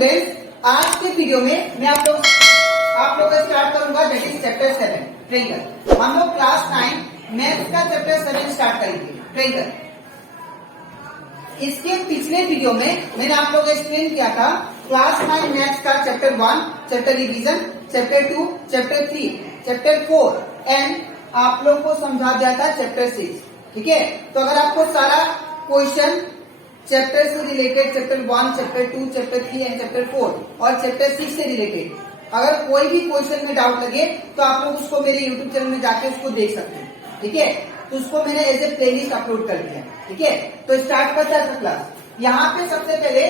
Students, आज के video में मैं आप लोग स्टार्ट करूंगा दैट इज चैप्टर 7 ट्रेंगल। हम लोग क्लास 9 मैथ्स का चैप्टर 7 स्टार्ट करेंगे ट्रेंगल। इसके पिछले वीडियो में मैंने आप लोग को एक्सप्लेन किया था क्लास 9 मैथ्स का chapter 1 chapter revision, chapter 2, chapter 3, chapter 4 and आप लोग को समझा दिया था चैप्टर 6। ठीक है, तो अगर आपको सारा क्वेश्चन चैप्टर से related chapter 1, chapter 2, chapter 3 and chapter 4 और चैप्टर 6 से रिलेटेड अगर कोई भी क्वेश्चन में डाउट लगे तो आप लोग उसको मेरे यूट्यूब चैनल में जाके उसको देख सकते हैं। ठीक है, तो उसको मैंने एज ए प्लेलिस्ट अपलोड कर दिया। ठीक है, तो स्टार्ट करते हैं क्लास। यहाँ पे सबसे पहले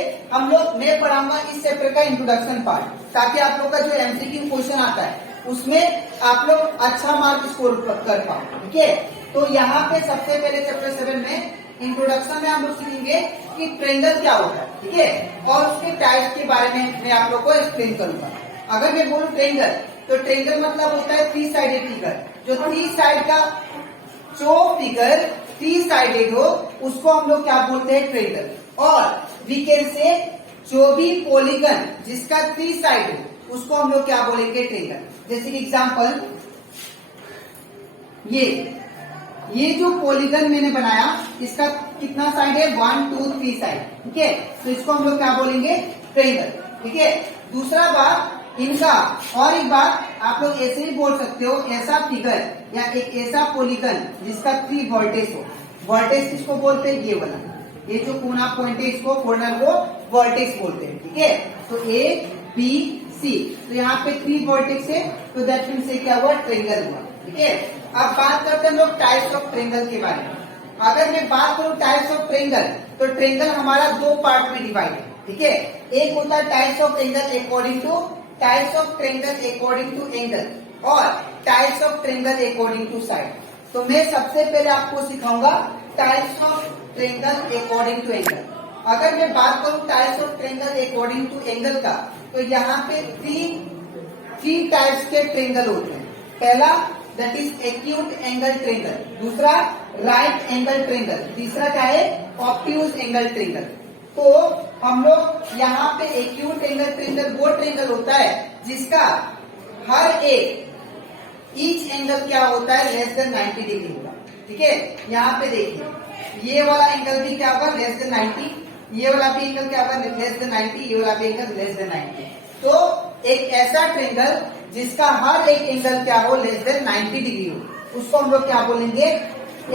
मैं पढ़ाऊंगा इस चैप्टर का इंट्रोडक्शन पार्ट, ताकि आप लोग का जो एमसीक्यू क्वेश्चन आता है उसमें आप लोग अच्छा मार्क स्कोर कर पाओ। ठीक है, तो यहाँ पे सबसे पहले चैप्टर 7 में इंट्रोडक्शन में हम लोग सीखेंगे कि ट्रेंगल क्या होता है। ठीक है, और उसके टाइप्स के बारे में मैं आप लोग को एक्सप्लेन करूंगा। अगर मैं बोलूं ट्रेंगल, तो ट्रेंगल मतलब होता है 3 साइडेड फिगर। जो 3 साइड का जो फिगर 3 साइडेड हो उसको हम लोग क्या बोलते हैं ट्रेंगल। और वी कैन से जो भी पॉलीगन जिसका 3 साइड हो उसको हम लोग क्या बोलेंगे ट्रेंगल। जैसे कि एग्जांपल ये जो पॉलीगन मैंने बनाया इसका कितना साइड है, 1, 2, 3 साइड। ठीक है, तो इसको हम लोग क्या बोलेंगे ट्रेंगल। ठीक है, दूसरा बात इनका और एक बात आप लोग ऐसे ही बोल सकते हो, ऐसा फिगर या एक ऐसा पॉलीगन जिसका 3 वर्टेक्स हो। वर्टेक्स किसको बोलते हैं, ये वाला, ये जो कोना पॉइंट है इसको कॉर्नर को वर्टेक्स बोलते हैं। ठीक है, तो ए बी सी, तो यहाँ पे 3 वर्टेक्स है, तो दैट मीन्स से क्या हुआ ट्रेंगल हुआ। ठीक है, अब बात करते हैं हम लोग टाइप्स ऑफ ट्रेंगल के बारे में। अगर मैं बात करूं टाइप्स ऑफ ट्रेंगल, तो ट्रेंगल हमारा 2 पार्ट में डिवाइड है। ठीक है, एक होता है types of triangle according to angle और types of triangle according to side. तो मैं सबसे पहले आपको सिखाऊंगा types of triangle according to angle. अगर मैं बात करूं types of triangle according to angle का, तो यहाँ पे 3 टाइप्स के ट्रेंगल होते हैं। पहला that is acute angle triangle, दूसरा राइट एंगल ट्रेंगल, तीसरा क्या है ऑब्ट्यूज एंगल ट्रेंगल। तो हम लोग यहाँ पे एक्यूट एंगल ट्रेंगल वो ट्रेंगल होता है जिसका हर एक ईच एंगल क्या होता है लेस देन 90 डिग्री होगा। ठीक है, यहाँ पे देखिए ये वाला एंगल भी क्या होगा लेस देन 90, ये वाला भी एंगल क्या होगा लेस देन 90, ये वाला भी एंगल लेस देन 90। तो एक ऐसा ट्रेंगल जिसका हर एक एंगल क्या हो लेस देन 90 डिग्री हो उसको हम लोग क्या बोलेंगे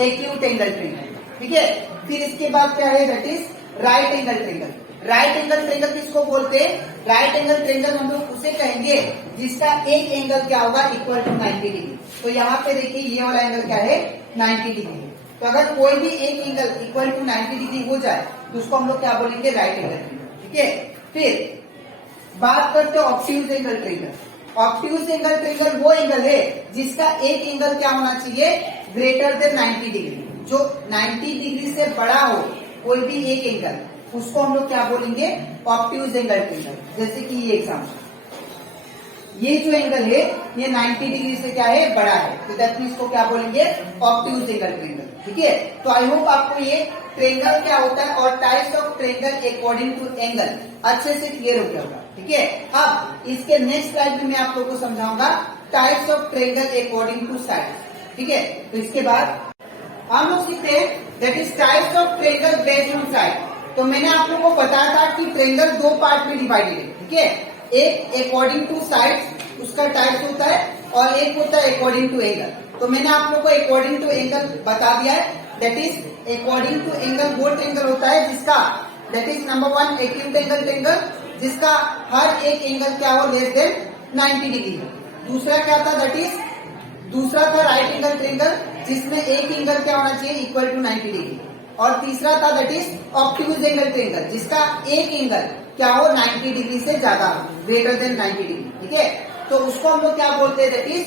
एक्यूट एंगल ट्रेंगल। ठीक है, फिर इसके बाद क्या है that is right angle triangle. Right angle triangle किसको बोलते हैं, राइट एंगल ट्रेंगल हम लोग उसे कहेंगे जिसका एक एंगल क्या होगा इक्वल टू 90 डिग्री। तो यहाँ पे देखिए ये वाला एंगल क्या है 90 डिग्री है। तो अगर कोई भी एक एंगल इक्वल टू 90 डिग्री हो जाए तो उसको हम लोग क्या बोलेंगे राइट एंगल ट्रेंगल। ठीक है, फिर बात करते हैं obtuse angle triangle. Obtuse angle triangle वो एंगल है जिसका एक एंगल क्या होना चाहिए ग्रेटर देन 90 डिग्री। जो 90 डिग्री से बड़ा हो कोई भी एक एंगल उसको हम लोग क्या बोलेंगे ऑब्ट्यूज एंगल ट्रेंगल। जैसे कि ये एग्जाम्पल, ये जो एंगल है ये 90 डिग्री से क्या है बड़ा है, तो दैट मीन्स को क्या बोलेंगे ऑब्ट्यूज एंगल ट्रेंगल। ठीक है, तो आई होप आपको ये ट्रेंगल क्या होता है और types of triangle according to angle अच्छे से क्लियर हो गया होगा। ठीक है, अब इसके नेक्स्ट स्लाइड में मैं आप लोगों को समझाऊंगा types of triangle according to side. ठीक है, तो इसके बाद हम लोग सीखते हैं that is types of triangle based on side. तो मैंने आप लोगों को बताया था कि ट्रेंगल 2 पार्ट में डिवाइडेड है। ठीक है, एक अकॉर्डिंग टू साइड उसका टाइप्स होता है और एक होता है अकॉर्डिंग टू एंगल। तो मैंने आप लोगों को अकॉर्डिंग टू एंगल बता दिया है, that is according to angle वो ट्रेंगल होता है जिसका that is number 1 acute angle triangle जिसका हर एक एंगल क्या हो लेस देन 90 डिग्री हो। दूसरा क्या था दैट इज दूसरा था राइट एंगल ट्रेंगल जिसमें एक एंगल क्या होना चाहिए इक्वल टू 90 डिग्री। और तीसरा था that is obtuse angle triangle जिसका एक एंगल क्या हो 90 डिग्री से ज्यादा ग्रेटर देन 90 डिग्री। ठीक है, तो उसको हम लोग क्या बोलते हैं that is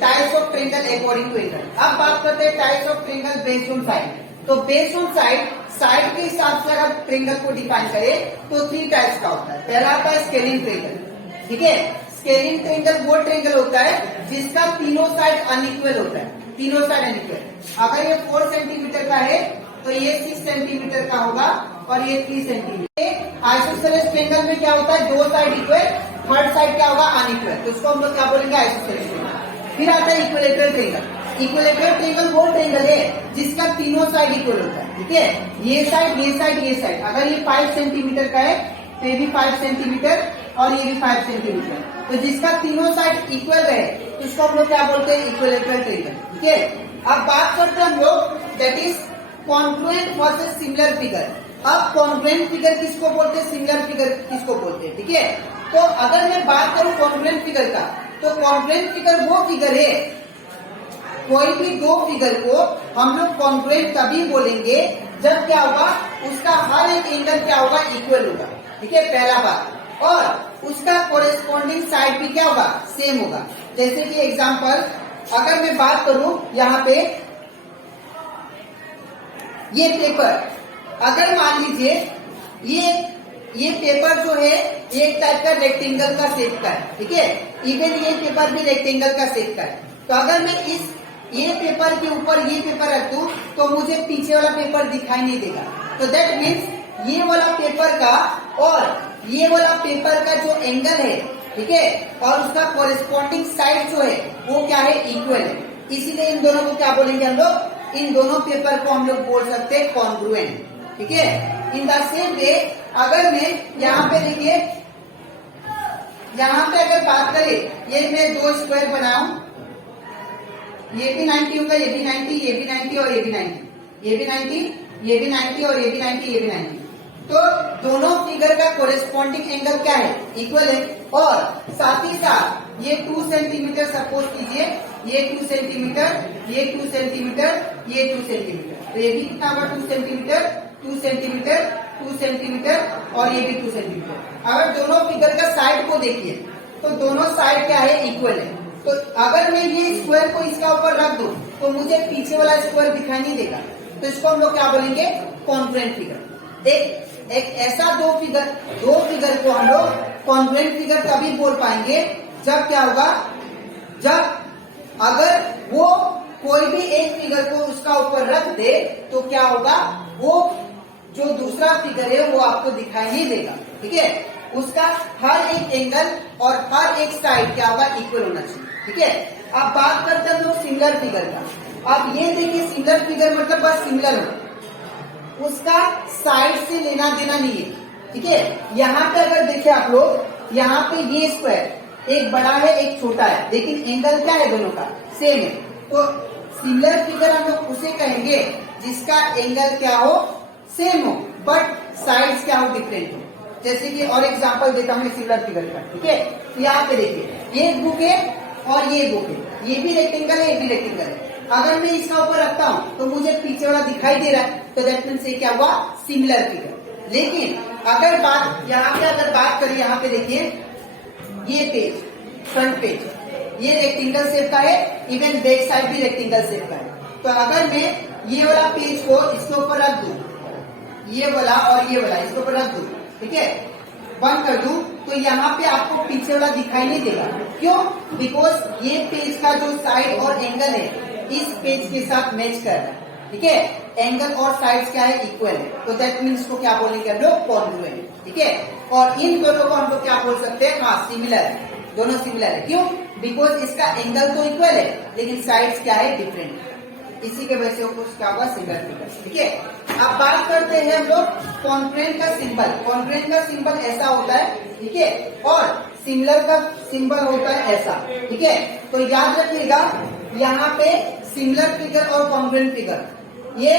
types of triangle according to angle. अब बात करते हैं types of triangle based on side. तो बेस्ड ऑन साइड के हिसाब से अगर ट्रेंगल को डिफाइन करें तो 3 टाइप्स का होता है। पहला आता है स्केलिंग ट्रेंगल। ठीक है, स्केलिंग ट्रेंगल वो ट्रेंगल होता है जिसका तीनों साइड अनइक्वल होता है, तीनों साइड अनइक्वल। अगर ये 4 सेंटीमीटर का है तो ये 6 सेंटीमीटर का होगा और ये 3 सेंटीमीटर। आइसोसेलेस ट्रायंगल में क्या होता है, 2 साइड इक्वल, थर्ड साइड क्या होगा अनइक्वल, तो उसको हम लोग क्या बोलेंगे, आइसोसेलेस ट्रायंगल। फिर आता है इक्विलेटरल ट्रायंगल। इक्विलेटरल ट्रायंगल वो ट्रायंगल है जिसका तीनों साइड इक्वल होता है, ठीक है, ये साइड ये साइड ये साइड। अगर ये 5 सेंटीमीटर का है तो ये भी 5 सेंटीमीटर और ये भी 5 सेंटीमीटर, तो जिसका तीनों साइड इक्वल है तो उसको हम लोग क्या बोलते हैं, इक्विलेटरल ट्रायंगल, ठीक है। अब बात करते हैं हम लोग that is congruent versus similar figure. अब कॉन्ग्रुएंट फिगर किसको बोलते हैं, सिमिलर फिगर किसको बोलते हैं, ठीक है। तो अगर मैं बात करूं कॉन्ग्रुएंट फिगर का, तो कॉन्ग्रुएंट फिगर वो फिगर है, कोई भी दो फिगर को हम लोग कॉन्ग्रुएंट तभी बोलेंगे जब क्या होगा, उसका हर एक एंगल क्या होगा, इक्वल होगा, ठीक है, पहला बात। और उसका कोरेस्पॉन्डिंग साइड भी क्या होगा, सेम होगा। जैसे कि एग्जांपल अगर मैं बात करूं यहाँ पे ये पेपर, अगर मान लीजिए ये पेपर जो है एक टाइप का रेक्टेंगल का शेप का है, ठीक है, इवन ये पेपर भी रेक्टेंगल का शेप का है। तो अगर मैं ये पेपर के ऊपर ये पेपर रख दूं तो मुझे पीछे वाला पेपर दिखाई नहीं देगा। तो दैट मीन्स ये वाला पेपर का और ये वाला पेपर का जो एंगल है, ठीक है, और उसका कोरेस्पॉन्डिंग साइड जो है वो क्या है, इक्वल है। इसीलिए इन दोनों को क्या बोलेंगे हम लोग, इन दोनों पेपर को हम लोग बोल सकते हैं कॉन्ग्रुएंट, ठीक है। इन द सेम वे अगर मैं यहाँ पे देखिए, यहाँ पे अगर बात करें, ये मैं 2 स्क्वायर बनाऊं, ये भी 90 होगा, ये भी 90, ये भी 90 और ये भी 90, ये भी 90, ये भी 90 और ये भी 90, ये भी 90। तो दोनों फिगर का कोरेस्पॉन्डिंग एंगल क्या है, इक्वल है। और साथ ही साथ ये 2 सेंटीमीटर सपोज कीजिए, ये 2 सेंटीमीटर, ये 2 सेंटीमीटर, ये 2 सेंटीमीटर, तो ये भी कितना होगा, 2 सेंटीमीटर, 2 सेंटीमीटर, 2 सेंटीमीटर और ये भी 2 सेंटीमीटर। अगर दोनों फिगर का साइड को देखिए तो दोनों साइड क्या है, इक्वल है। तो अगर मैं ये स्क्वायर को इसका ऊपर रख दूं तो मुझे पीछे वाला स्क्वायर दिखाई नहीं देगा, तो इसको हम लोग क्या बोलेंगे, कॉन्ग्रुएंट फिगर। एक ऐसा दो फिगर को हम लोग कॉन्ग्रुएंट फिगर तभी बोल पाएंगे जब क्या होगा, जब अगर वो कोई भी एक फिगर को उसका ऊपर रख दे तो क्या होगा, वो जो दूसरा फिगर है वो आपको दिखाई नहीं देगा, ठीक है। उसका हर एक एंगल और हर एक साइड क्या होगा, इक्वल होना चाहिए, ठीक है। अब बात करते हैं लोग सिमिलर फिगर का। अब ये देखिए सिमिलर फिगर मतलब बस सिमिलर हो, उसका साइड से लेना देना नहीं है, ठीक है। यहाँ पे अगर देखें आप लोग, यहाँ पे ये स्क्वायर एक बड़ा है एक छोटा है, लेकिन एंगल क्या है, दोनों का सेम है। तो सिमिलर फिगर हम लोग उसे कहेंगे जिसका एंगल क्या हो, सेम हो, बट साइड्स क्या हो, डिफरेंट हो। जैसे कि और एग्जांपल देता हूँ सिमिलर फिगर का, ठीक है। यहाँ पे देखिए, ये बुक है और ये बुक है, ये भी रेक्टेंगल है, ये भी रेक्टेंगल है। अगर मैं इसका ऊपर रखता हूँ तो मुझे पीछे वाला दिखाई दे रहा है, तो दैट मीन्स ये क्या हुआ, सिमिलर फिगर। लेकिन अगर बात यहाँ पे अगर बात करें, यहाँ पे देखिए ये पेज, फ्रंट पेज, ये रेक्टेंगल शेप का है, इवन बैक साइड भी रेक्टेंगल शेप का है। तो अगर मैं ये वाला पेज को इसके ऊपर रख दूं, ये वाला और ये वाला इसके ऊपर रख दूं, ठीक है, बंद कर दूं, तो यहाँ पे आपको पीछे वाला दिखाई नहीं देगा। क्यों? बिकॉज ये पेज का जो साइड और एंगल है इस पेज के साथ मैच कर रहा है, ठीक है। एंगल और साइड्स क्या है, इक्वल है। तो दैट मीन्स को क्या बोलेंगे हम लोग, कॉन्ग्रुएंट, ठीक है। और इन दोनों को हम लोग क्या बोल सकते हैं, हाँ सिमिलर है, दोनों सिमिलर है। क्यों? बिकॉज इसका एंगल तो इक्वल है लेकिन साइड्स क्या है, डिफरेंट है। इसी के वजह से कुछ क्या होगा, सिमिलर फिगर, ठीक है। अब बात करते हैं हम लोग कॉन्ग्रुएंट का सिंबल। कॉन्ग्रुएंट का सिंबल ऐसा होता है, ठीक है, और सिमिलर का सिंबल होता है ऐसा, ठीक है। तो याद रखिएगा, यहाँ पे सिमिलर फिगर और कॉन्ग्रुएंट फिगर, ये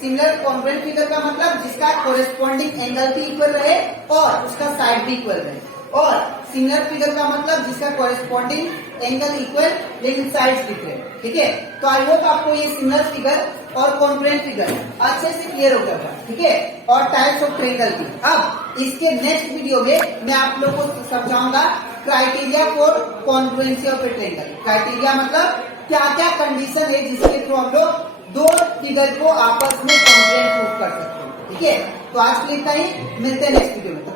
सिमिलर कॉन्ग्रुएंट फिगर का मतलब जिसका कोरेस्पॉन्डिंग एंगल भी इक्वल रहे और उसका साइड भी इक्वल रहे, और सिमिलर फिगर का मतलब जिसका कोरेस्पॉन्डिंग एंगल इक्वल लेकिन साइड्स डिफरेंट, ठीक है। तो आई होप आपको ये सिमिलर फिगर और कॉन्ग्रुएंट फिगर अच्छे से क्लियर हो गया, ठीक है, और टाइप्स ऑफ ट्रायंगल की। अब इसके नेक्स्ट वीडियो में मैं आप लोगों को समझाऊंगा criteria for congruency of A triangle. Criteria मतलब क्या क्या कंडीशन है जिसके थ्रू हम लोग दो फिगर को आपस में कॉन्ग्रुएंट प्रूव कर सकते हैं, ठीक है। तो आज के लिए इतना ही, मिलते हैं नेक्स्ट वीडियो में।